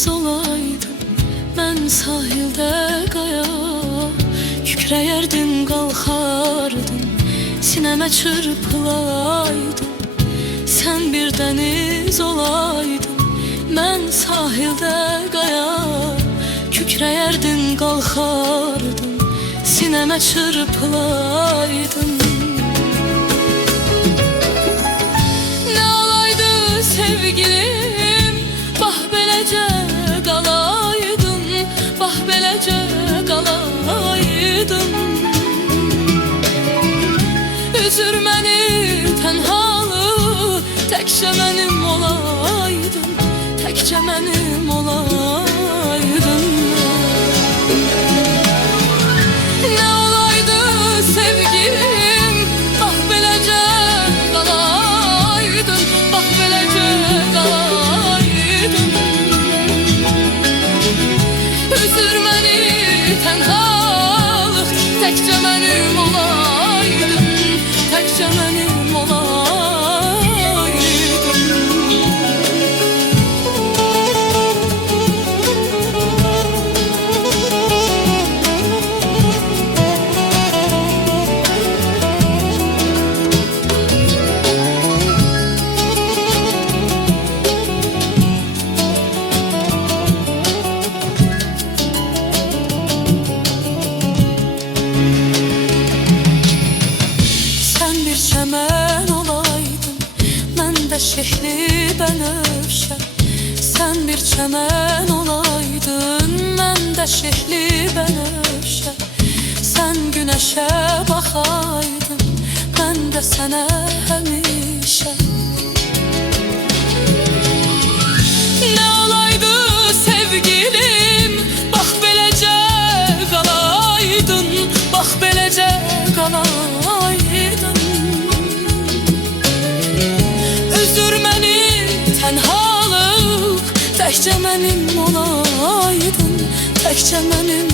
dəniz olaydım, mən sahildə qaya, kükrəyərdin, qalxardın, sinəmə çırpılaydın. Sən bir dəniz olaydın, mən sahildə qaya, kükrəyərdin, qalxardın, sinəmə çırpılaydın. Nə olaydı sevgilim, bax beləcə qalaydın, bax beləcə qalaydın. Üzür məni tənhalı, təkcə mənim olaydın, təkcə mənim olaydın. Nə olaydı sevgilim, bax beləcə qalaydın, bax beləcə qalaydın. Üzür məni tənhalıq, təkcə mənim olaydın, təkcə mənim olaydın. Çəmən olaydın, mən də şehli bənövşə. Sən bir çəmən olaydın, mən də şehli bənövşə. Sən günəşə baxaydın, mən də sənə həmişə. Nə olaydı sevgilim, bax beləcə qalaydın, bax beləcə qalaydın. Tənhalıq, təkcə mənim olaydın, təkcə mənim